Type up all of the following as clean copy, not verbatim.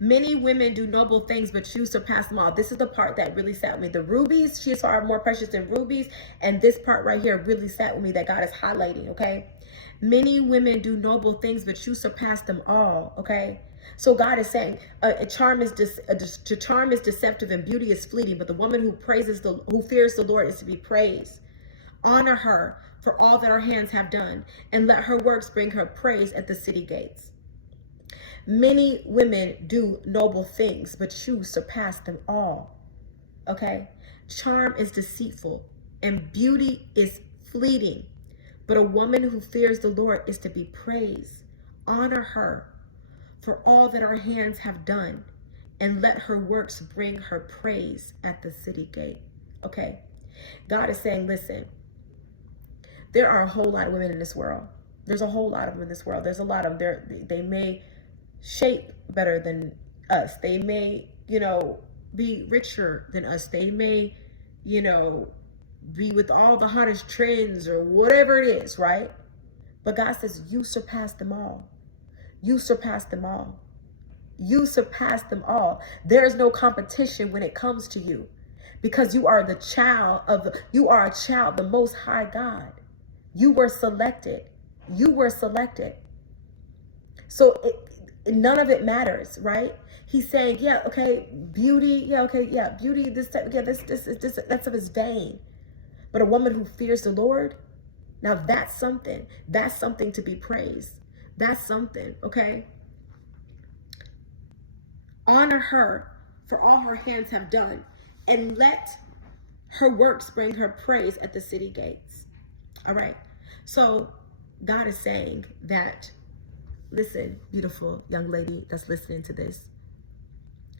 Many women do noble things, but you surpass them all. This is the part that really sat with me. The rubies, she is far more precious than rubies. And this part right here really sat with me that God is highlighting, okay? Many women do noble things, but you surpass them all, okay? So God is saying, charm is deceptive and beauty is fleeting, but the woman who fears the Lord is to be praised. Honor her for all that her hands have done, and let her works bring her praise at the city gates. Many women do noble things, but you surpass them all. Okay? Charm is deceitful and beauty is fleeting, but a woman who fears the Lord is to be praised. Honor her for all that her hands have done, and let her works bring her praise at the city gate. Okay? God is saying, listen, there are a whole lot of women in this world. There's a whole lot of them in this world. There's a lot of them. They may shape better than us. They may, be richer than us. They may, be with all the hottest trends or whatever it is, right? But God says, you surpass them all. You surpass them all. You surpass them all. There is no competition when it comes to you, because you are a child of the Most High God. You were selected. You were selected. So none of it matters, right? He's saying, yeah, okay, beauty, yeah, okay, yeah, beauty, this type, yeah, this, that stuff is vain. But a woman who fears the Lord, now that's something. That's something to be praised. That's something, okay? Honor her for all her hands have done, and let her works bring her praise at the city gates. All right? So God is saying that, listen, beautiful young lady that's listening to this,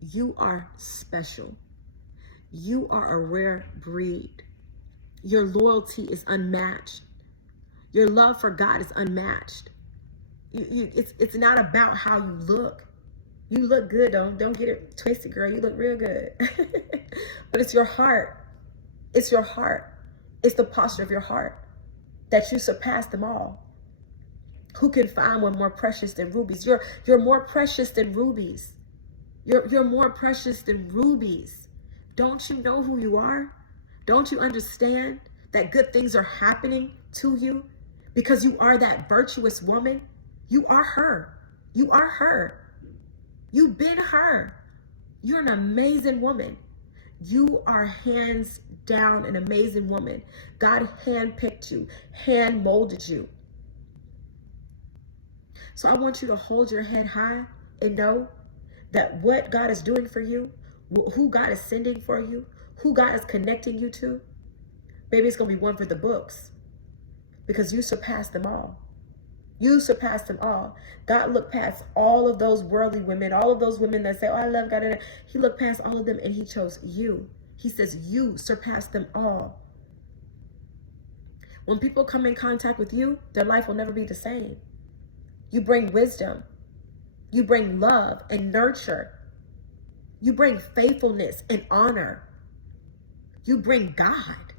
you are special. You are a rare breed. Your loyalty is unmatched. Your love for God is unmatched. It's not about how you look. You look good, don't get it twisted, girl. You look real good. But it's your heart. It's your heart. It's the posture of your heart that you surpass them all. Who can find one more precious than rubies? You're more precious than rubies. You're more precious than rubies. Don't you know who you are? Don't you understand that good things are happening to you because you are that virtuous woman? You are her. You are her. You've been her. You're an amazing woman. You are hands down an amazing woman. God handpicked you, hand molded you. So I want you to hold your head high and know that what God is doing for you, who God is sending for you, who God is connecting you to, baby, it's going to be one for the books, because you surpassed them all. You surpassed them all. God looked past all of those worldly women, all of those women that say, oh, I love God. He looked past all of them and he chose you. He says, you surpassed them all. When people come in contact with you, their life will never be the same. You bring wisdom. You bring love and nurture. You bring faithfulness and honor. You bring God.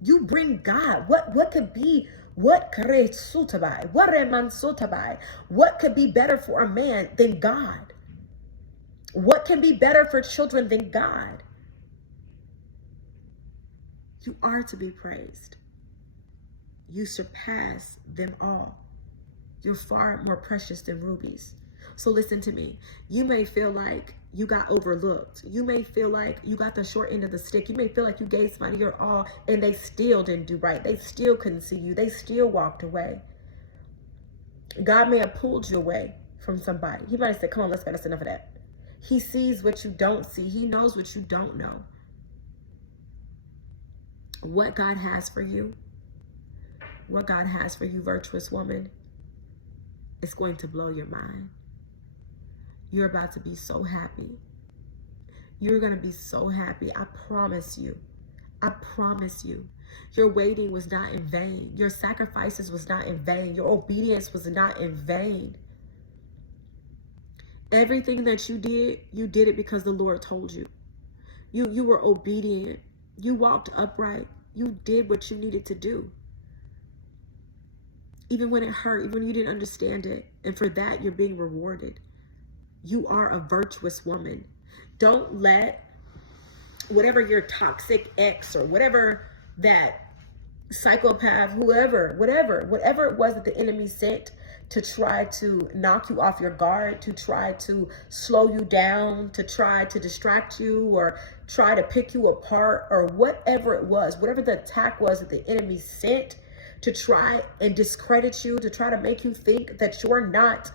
You bring God. What could be, what could be better for a man than God? What can be better for children than God? You are to be praised. You surpass them all. You're far more precious than rubies. So listen to me. You may feel like you got overlooked. You may feel like you got the short end of the stick. You may feel like you gave somebody your all and they still didn't do right. They still couldn't see you. They still walked away. God may have pulled you away from somebody. He might have said, come on, let's go. That's enough of that. He sees what you don't see. He knows what you don't know. What God has for you, virtuous woman, is going to blow your mind. You're about to be so happy. You're going to be so happy. I promise you. I promise you. Your waiting was not in vain. Your sacrifices was not in vain. Your obedience was not in vain. Everything that you did it because the Lord told you. You were obedient. You walked upright. You did what you needed to do. Even when it hurt, even when you didn't understand it. And for that, you're being rewarded. You are a virtuous woman. Don't let whatever your toxic ex or whatever that psychopath, whoever, whatever it was that the enemy sent to try to knock you off your guard, to try to slow you down, to try to distract you or try to pick you apart, or whatever it was, whatever the attack was that the enemy sent to try and discredit you, to try to make you think that you're not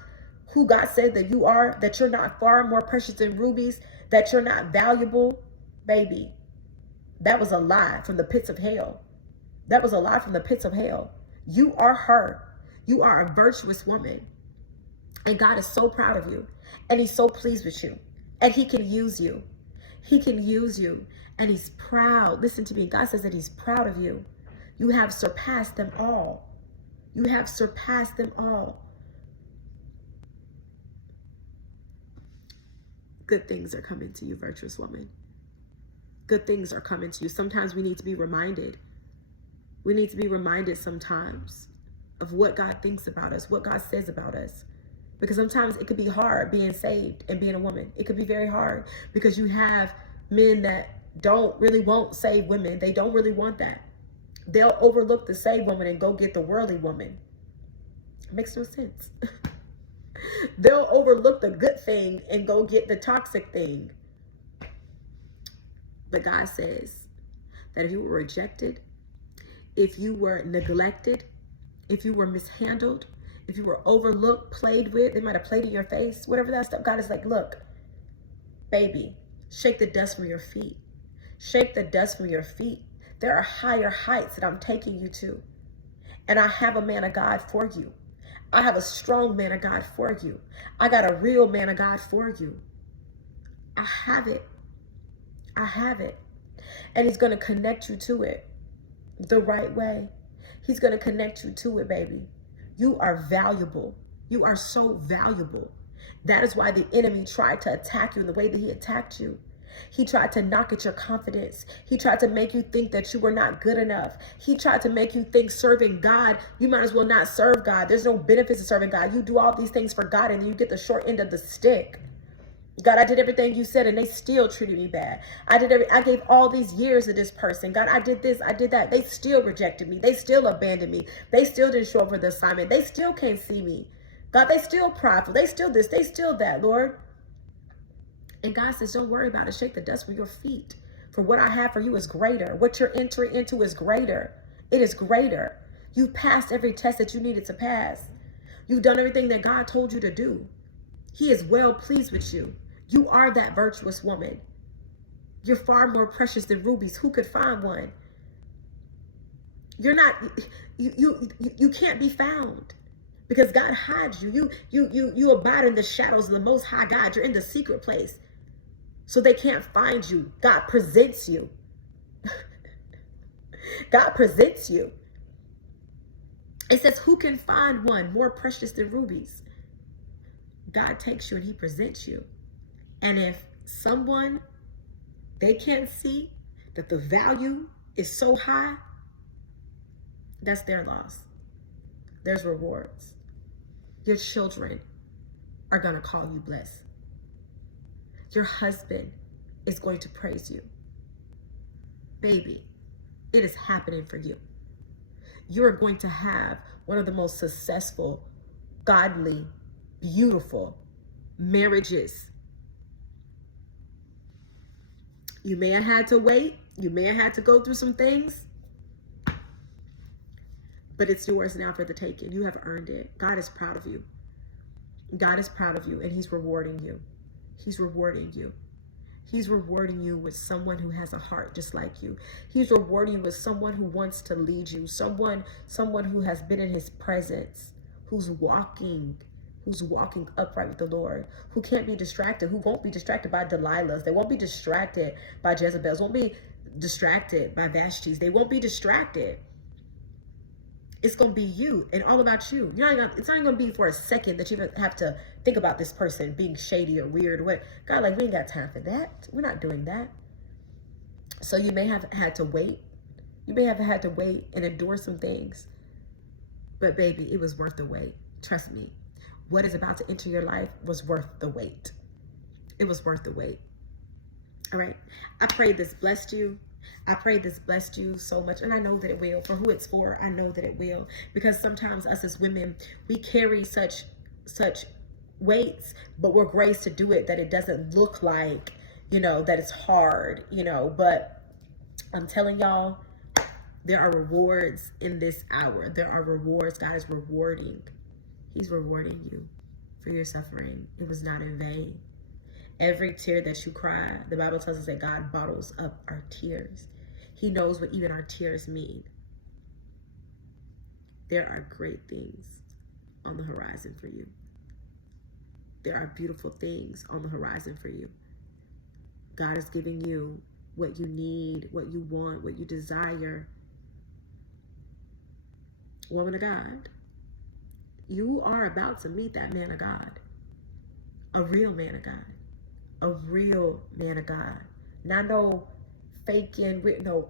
who God said that you are, that you're not far more precious than rubies, that you're not valuable. Baby, that was a lie from the pits of hell. That was a lie from the pits of hell. You are her. You are a virtuous woman. And God is so proud of you. And he's so pleased with you. And he can use you. He can use you. And he's proud. Listen to me. God says that he's proud of you. You have surpassed them all. You have surpassed them all. Good things are coming to you, virtuous woman. Good things are coming to you. Sometimes we need to be reminded. We need to be reminded sometimes of what God thinks about us, what God says about us. Because sometimes it could be hard being saved and being a woman. It could be very hard because you have men that don't really want saved women. They don't really want that. They'll overlook the saved woman and go get the worldly woman. It makes no sense. They'll overlook the good thing and go get the toxic thing. But God says that if you were rejected, if you were neglected, if you were mishandled, if you were overlooked, played with, they might have played in your face, whatever that stuff, God is like, look, baby, shake the dust from your feet. Shake the dust from your feet. There are higher heights that I'm taking you to. And I have a man of God for you. I have a strong man of God for you. I got a real man of God for you. I have it. I have it. And he's going to connect you to it the right way. He's going to connect you to it, baby. You are valuable. You are so valuable. That is why the enemy tried to attack you in the way that he attacked you. He tried to knock at your confidence. He tried to make you think that you were not good enough. He tried to make you think serving God, you might as well not serve God. There's no benefits to serving God. You do all these things for God and you get the short end of the stick. God, I did everything you said and they still treated me bad. I gave all these years to this person. God, I did this, I did that. They still rejected me. They still abandoned me. They still didn't show up for the assignment. They still can't see me. God, they still prideful. They still this, they still that, Lord. And God says, don't worry about it. Shake the dust from your feet. For what I have for you is greater. What you're entering into is greater. It is greater. You've passed every test that you needed to pass. You've done everything that God told you to do. He is well pleased with you. You are that virtuous woman. You're far more precious than rubies. Who could find one? You're not, you can't be found because God hides you. You abide in the shadows of the Most High God. You're in the secret place. So they can't find you. God presents you. God presents you. It says, who can find one more precious than rubies? God takes you and he presents you. And if someone, they can't see that the value is so high, that's their loss. There's rewards. Your children are going to call you blessed. Your husband is going to praise you. Baby, it is happening for you. You're going to have one of the most successful, godly, beautiful marriages. You may have had to wait. You may have had to go through some things. But it's yours now for the taking. You have earned it. God is proud of you. God is proud of you and he's rewarding you. He's rewarding you. He's rewarding you with someone who has a heart just like you. He's rewarding you with someone who wants to lead you. Someone who has been in his presence, who's walking upright with the Lord, who can't be distracted, who won't be distracted by Delilahs. They won't be distracted by Jezebels, won't be distracted by Vashtis. They won't be distracted. It's going to be you and all about you. It's not going to be for a second that you have to think about this person being shady or weird or what. God, like, we ain't got time for that. We're not doing that. So you may have had to wait. You may have had to wait and endure some things. But baby, it was worth the wait. Trust me. What is about to enter your life was worth the wait. It was worth the wait. All right. I pray this blessed you. I pray this blessed you so much. And I know that it will. For who it's for, I know that it will. Because sometimes us as women, we carry such weights, but we're graced to do it that it doesn't look like, that it's hard, But I'm telling y'all, there are rewards in this hour. There are rewards. God is rewarding. He's rewarding you for your suffering. It was not in vain. Every tear that you cry, the Bible tells us that God bottles up our tears. He knows what even our tears mean. There are great things on the horizon for you. There are beautiful things on the horizon for you. God is giving you what you need, what you want, what you desire. Woman of God, you are about to meet that man of God. A real man of God. A real man of God. Not no faking, no,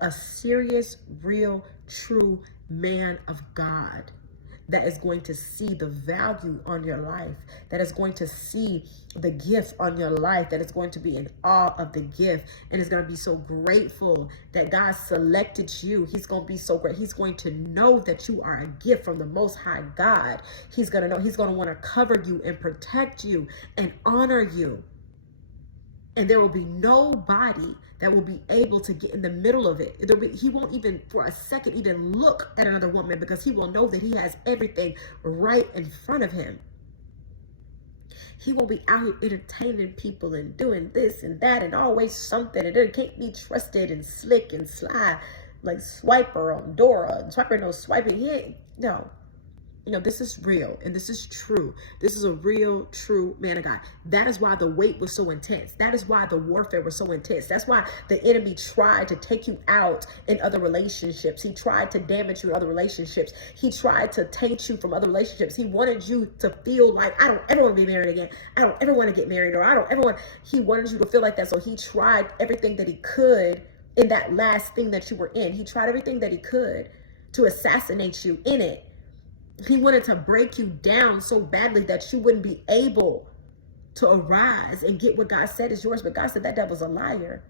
a serious, real, true man of God that is going to see the value on your life, that is going to see the gift on your life, that is going to be in awe of the gift, and is going to be so grateful that God selected you. He's going to be so great. He's going to know that you are a gift from the Most High God. He's going to know. He's going to want to cover you and protect you and honor you. And there will be nobody that will be able to get in the middle of it. He won't even for a second even look at another woman, because he will know that he has everything right in front of him. He won't be out entertaining people and doing this and that and always something. And it can't be trusted and slick and sly like Swiper on Dora. Swiper knows swiping. He ain't, no. This is real and this is true. This is a real, true man of God. That is why the wait was so intense. That is why the warfare was so intense. That's why the enemy tried to take you out in other relationships. He tried to damage you in other relationships. He tried to taint you from other relationships. He wanted you to feel like, I don't ever want to be married again. I don't ever want to get married, or I don't ever want. He wanted you to feel like that. So he tried everything that he could in that last thing that you were in. He tried everything that he could to assassinate you in it. He wanted to break you down so badly that you wouldn't be able to arise and get what God said is yours. But God said that devil's a liar.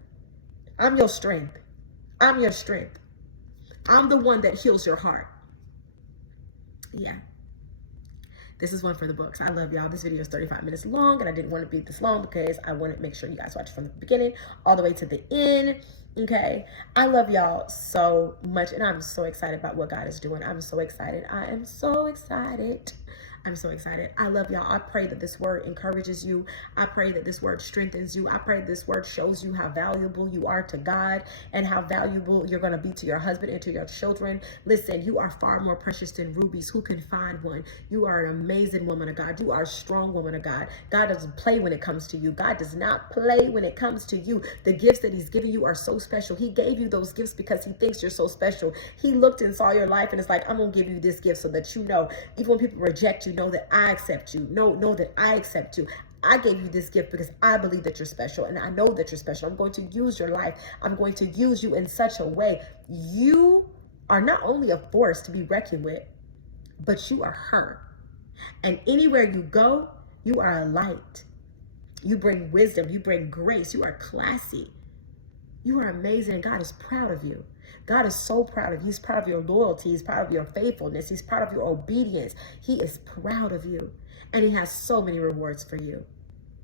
I'm your strength. I'm your strength. I'm the one that heals your heart. Yeah. This is one for the books. I love y'all. This video is 35 minutes long, and I didn't want to be this long because I wanted to make sure you guys watch it from the beginning all the way to the end. Okay, I love y'all so much, and I'm so excited about what God is doing. I'm so excited. I am so excited. I'm so excited. I love y'all. I pray that this word encourages you. I pray that this word strengthens you. I pray that this word shows you how valuable you are to God and how valuable you're going to be to your husband and to your children. Listen, you are far more precious than rubies. Who can find one? You are an amazing woman of God. You are a strong woman of God. God doesn't play when it comes to you. God does not play when it comes to you. The gifts that he's giving you are so special. He gave you those gifts because he thinks you're so special. He looked and saw your life and it's like, I'm going to give you this gift so that you know, even when people reject you, know that I accept you. Know that I accept you. I gave you this gift because I believe that you're special, and I know that you're special. I'm going to use your life. I'm going to use you in such a way. You are not only a force to be reckoned with, but you are her. And anywhere you go, you are a light. You bring wisdom. You bring grace. You are classy. You are amazing, and God is proud of you. God is so proud of you. He's proud of your loyalty. He's proud of your faithfulness. He's proud of your obedience. He is proud of you. And he has so many rewards for you.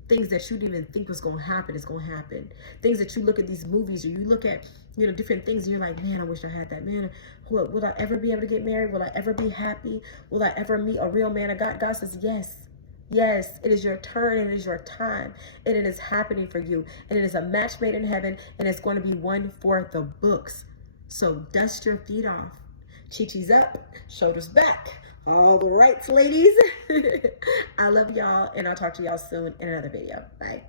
Things that you didn't even think was going to happen is going to happen. Things that you look at these movies, or you look at, different things, and you're like, man, I wish I had that. Man, will I ever be able to get married? Will I ever be happy? Will I ever meet a real man of God? God says, yes. Yes, it is your turn, and it is your time, and it is happening for you. And it is a match made in heaven, and it's going to be one for the books. So dust your feet off. Chi-chi's up, shoulders back. All the rights, ladies. I love y'all, and I'll talk to y'all soon in another video. Bye.